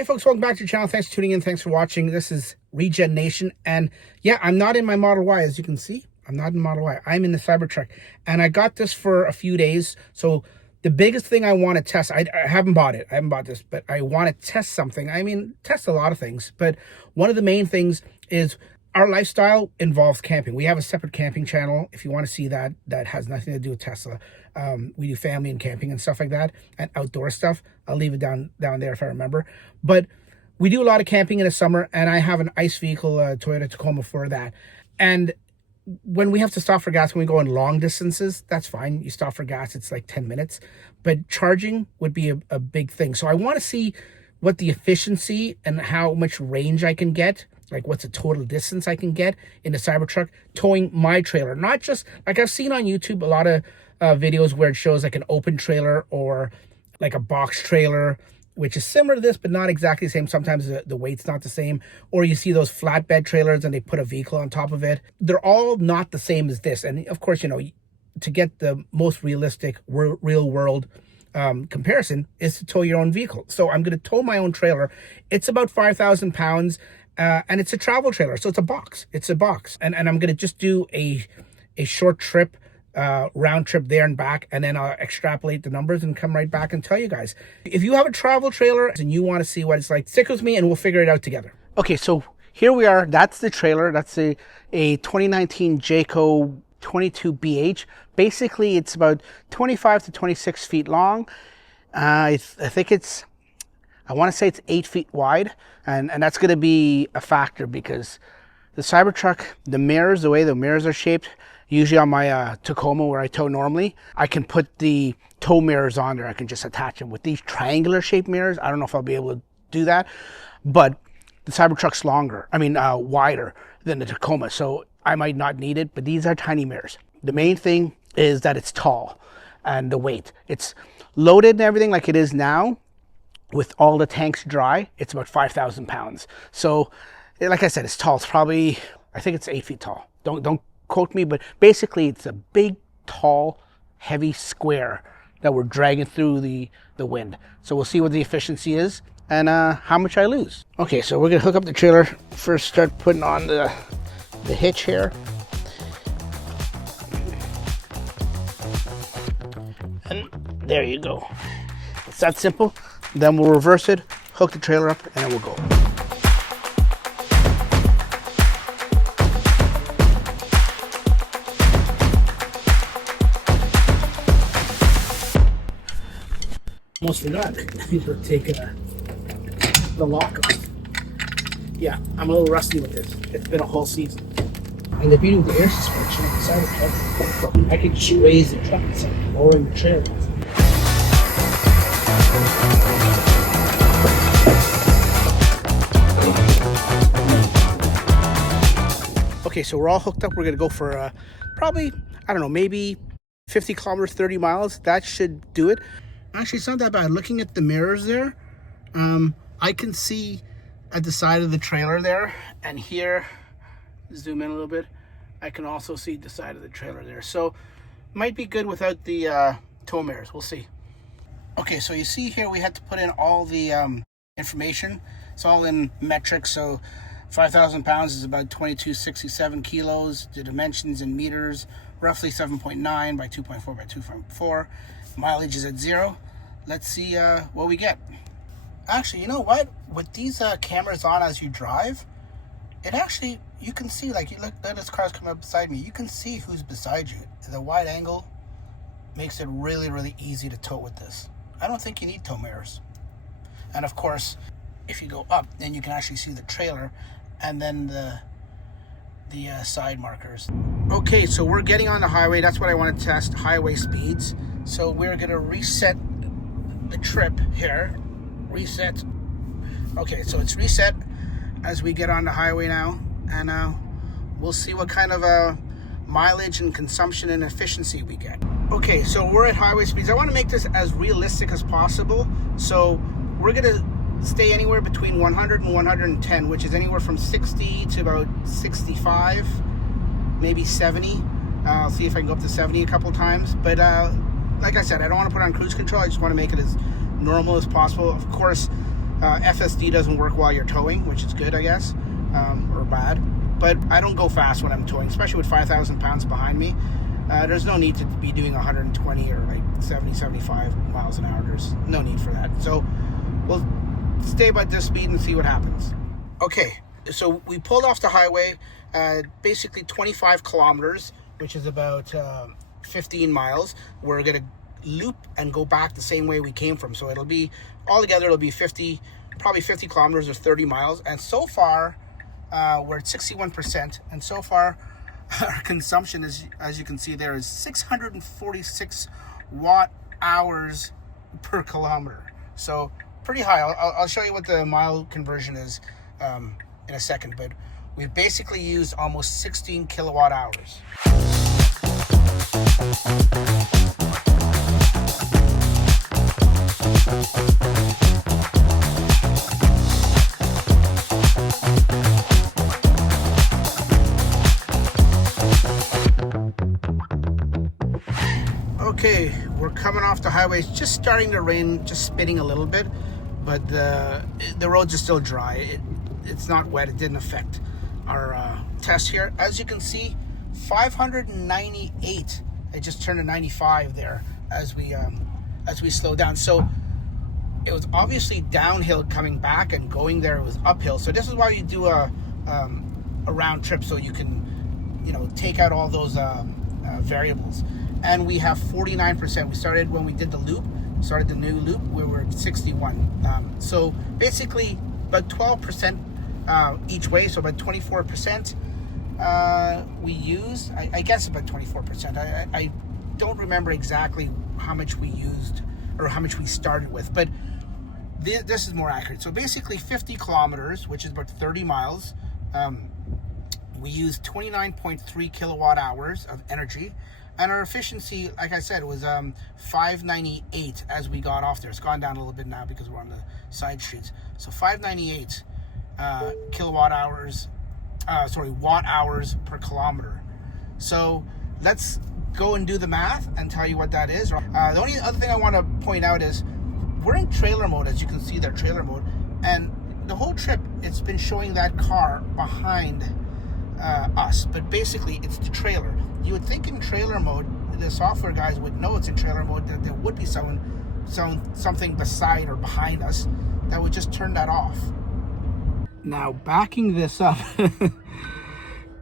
Hey folks, welcome back to the channel. Thanks for tuning in. Thanks for watching. This is Regen Nation. And yeah, I'm not in my Model Y, as you can see. I'm not in Model Y. I'm in the Cybertruck. And I got this for a few days. So the biggest thing I want to test, I haven't bought it. I haven't bought this, but I want to test something. I mean, test a lot of things. But one of the main things is our lifestyle involves camping. We have a separate camping channel. If you want to see that, that has nothing to do with Tesla. We do family and camping and stuff like that, and outdoor stuff. I'll leave it down there if I remember. But we do a lot of camping in the summer, and I have an ICE vehicle, Toyota Tacoma, for that. And when we have to stop for gas, when we go in long distances, that's fine. You stop for gas, it's like 10 minutes. But charging would be a big thing. So I want to see what the efficiency and how much range I can get. Like what's the total distance I can get in the Cybertruck towing my trailer. Not just, like I've seen on YouTube a lot of videos where it shows like an open trailer or like a box trailer, which is similar to this, but not exactly the same. Sometimes the weight's not the same. Or you see those flatbed trailers and they put a vehicle on top of it. They're all not the same as this. And of course, you know, to get the most realistic real world comparison is to tow your own vehicle. So I'm going to tow my own trailer. It's about 5,000 pounds. And it's a travel trailer, so it's a box. It's a box. And I'm going to just do a short trip, round trip there and back, and then I'll extrapolate the numbers and come right back and tell you guys. If you have a travel trailer and you want to see what it's like, stick with me and we'll figure it out together. Okay, so here we are. That's the trailer. That's a 2019 Jayco 22BH. Basically, it's about 25 to 26 feet long. I think it's... I want to say it's 8 feet wide, and that's going to be a factor because the Cybertruck, the mirrors, the way the mirrors are shaped, usually on my Tacoma where I tow normally, I can put the tow mirrors on there. I can just attach them. With these triangular shaped mirrors, I don't know if I'll be able to do that, but the Cybertruck's wider than the Tacoma, so I might not need it, but these are tiny mirrors. The main thing is that it's tall and the weight. It's loaded and everything like it is now. With all the tanks dry, it's about 5,000 pounds. So, like I said, it's tall. It's probably, I think it's 8 feet tall. Don't quote me, but basically it's a big, tall, heavy square that we're dragging through the wind. So we'll see what the efficiency is and how much I lose. Okay, so we're gonna hook up the trailer. First start putting on the hitch here. And there you go. It's that simple. Then we'll reverse it, hook the trailer up, and it will go. Almost forgot. I need to take the lock off. Yeah, I'm a little rusty with this. It's been a whole season. And the beauty with the air suspension on the side of the truck, I can just raise the truck instead of lowering the trailer. Okay, so we're all hooked up. We're going to go for probably, I don't know, maybe 50 kilometers, 30 miles. That should do it. Actually, it's not that bad. Looking at the mirrors there, I can see at the side of the trailer there. And here, zoom in a little bit, I can also see the side of the trailer there. So, might be good without the tow mirrors. We'll see. Okay, so you see here we had to put in all the information. It's all in metrics, so 5,000 pounds is about 2267 kilos. The dimensions in meters, roughly 7.9 by 2.4 by 2.4. Mileage is at 0. Let's see what we get. Actually, you know what? With these cameras on as you drive, it actually, you can see, like, you look, let this car's come up beside me. You can see who's beside you. The wide angle makes it really, really easy to tow with this. I don't think you need tow mirrors. And of course, if you go up, then you can actually see the trailer and then the side markers. Okay, so we're getting on the highway. That's what I want to test, highway speeds. So we're gonna reset the trip here. Reset. Okay, so it's reset as we get on the highway now, and we'll see what kind of mileage and consumption and efficiency we get. Okay, so we're at highway speeds. I want to make this as realistic as possible. So we're gonna stay anywhere between 100 and 110, which is anywhere from 60 to about 65, maybe 70. I'll see if I can go up to 70 a couple times. But like I said, I don't want to put on cruise control. I just want to make it as normal as possible. Of course, FSD doesn't work while you're towing, which is good, I guess, or bad. But I don't go fast when I'm towing, especially with 5,000 pounds behind me. There's no need to be doing 120 or like 70, 75 miles an hour. There's no need for that. So we'll stay about this speed and see what happens. Okay, so we pulled off the highway, basically 25 kilometers, which is about 15 miles. We're going to loop and go back the same way we came from. So it'll be, altogether, it'll be probably 50 kilometers or 30 miles. And so far, we're at 61%. And so far, our consumption is, as you can see there, is 646 watt hours per kilometer. So pretty high. I'll show you what the mile conversion is in a second, but we've basically used almost 16 kilowatt hours. Okay, we're coming off the highway. It's just starting to rain, just spitting a little bit, but the roads are still dry. It's not wet. It didn't affect our test here. As you can see, 598. It just turned to 95 there as we slow down. So it was obviously downhill coming back, and going there it was uphill. So this is why you do a round trip, so you can, you know, take out all those variables. And we have 49%. We started when we did the loop, started the new loop, we were at 61. So basically about 12% each way, so about 24% we use. I guess about 24%. I don't remember exactly how much we used or how much we started with, but this is more accurate. So basically 50 kilometers, which is about 30 miles, we used 29.3 kilowatt hours of energy. And our efficiency, like I said, was 598 as we got off there. It's gone down a little bit now because we're on the side streets. So 598 watt hours per kilometer. So let's go and do the math and tell you what that is. The only other thing I want to point out is we're in trailer mode, as you can see there, trailer mode. And the whole trip, it's been showing that car behind us, but basically it's the trailer. You would think in trailer mode, the software guys would know it's in trailer mode, that there would be something beside or behind us that would just turn that off. Now backing this up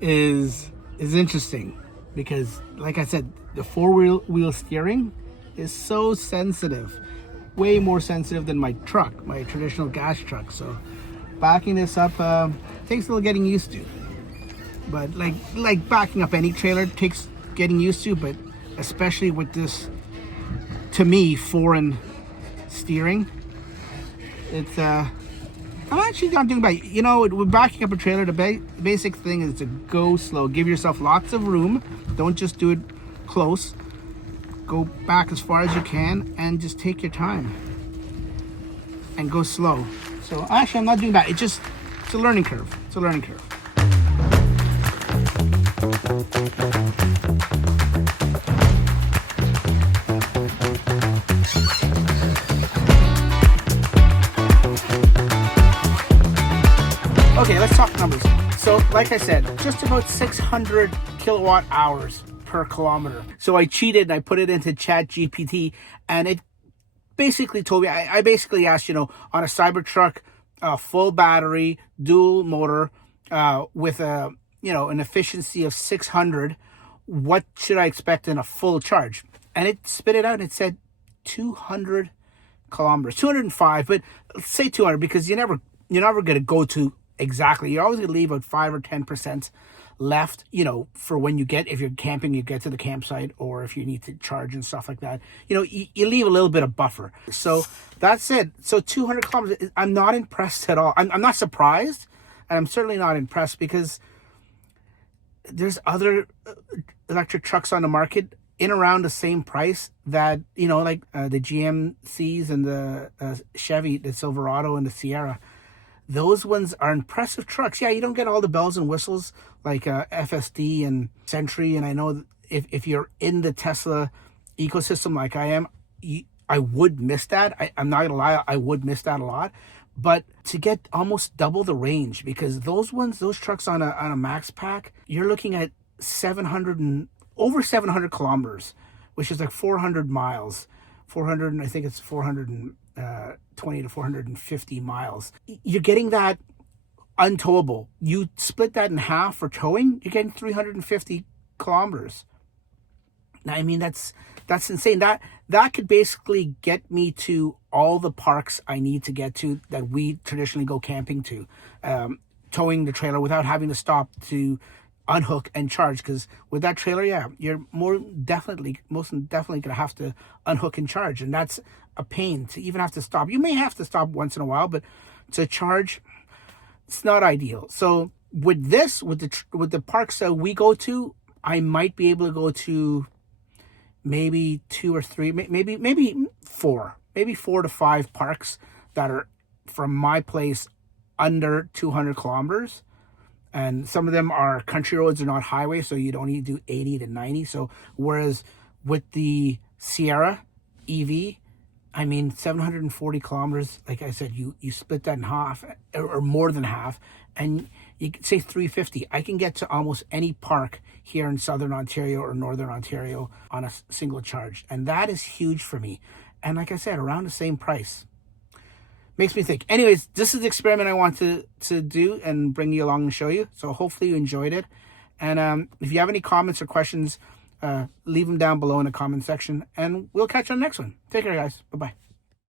is interesting because, like I said, the four-wheel steering is so sensitive, way more sensitive than my truck, my traditional gas truck. So backing this up takes a little getting used to. But like backing up any trailer takes getting used to, but especially with this, to me, foreign steering, it's I'm actually not doing bad. You know, with backing up a trailer, the basic thing is to go slow. Give yourself lots of room. Don't just do it close. Go back as far as you can and just take your time and go slow. So actually, I'm not doing that. It's a learning curve. It's a learning curve. Okay, let's talk numbers. So, like I said, just about 600 kilowatt hours per kilometer. So I cheated and I put it into ChatGPT, and it basically told me, I basically asked, you know, on a Cybertruck, full battery, dual motor, with a, you know, an efficiency of 600, what should I expect in a full charge? And it spit it out and it said 200 kilometers, 205, but let's say 200 because you're never going to go to exactly. You're always going to leave about 5 or 10% left, you know, for when you get, if you're camping, you get to the campsite, or if you need to charge and stuff like that. You know, you leave a little bit of buffer. So that's it. So 200 kilometers, I'm not impressed at all. I'm not surprised, and I'm certainly not impressed because there's other electric trucks on the market in around the same price that, you know, like the GMCs and the Chevy, the Silverado and the Sierra. Those ones are impressive trucks. Yeah, you don't get all the bells and whistles like FSD and Sentry. And I know if you're in the Tesla ecosystem like I am, I would miss that. I'm not going to lie, I would miss that a lot. but to get almost double the range, because those trucks on a max pack, you're looking at 700 and over 700 kilometers, which is like 400 miles, 400, I think it's 420 to 450 miles. You're getting that untowable. You split that in half for towing, you're getting 350 kilometers. Now, I mean, that's insane. That could basically get me to all the parks I need to get to that we traditionally go camping to, towing the trailer without having to stop to unhook and charge. Because with that trailer, yeah, you're most definitely gonna have to unhook and charge, and that's a pain to even have to stop. You may have to stop once in a while, but to charge, it's not ideal. So with the parks that we go to, I might be able to go to maybe 2 or 3, maybe 4, maybe 4 to 5 parks that are from my place under 200 kilometers. And some of them are country roads and not highways, so you don't need to do 80 to 90. So whereas with the Sierra EV, I mean, 740 kilometers, like I said, you split that in half or more than half, and you could say 350. I can get to almost any park here in Southern Ontario or Northern Ontario on a single charge. And that is huge for me. And like I said, around the same price. Makes me think. Anyways, this is the experiment I want to do and bring you along and show you. So hopefully you enjoyed it. And if you have any comments or questions, leave them down below in the comment section. And we'll catch you on the next one. Take care, guys. Bye-bye.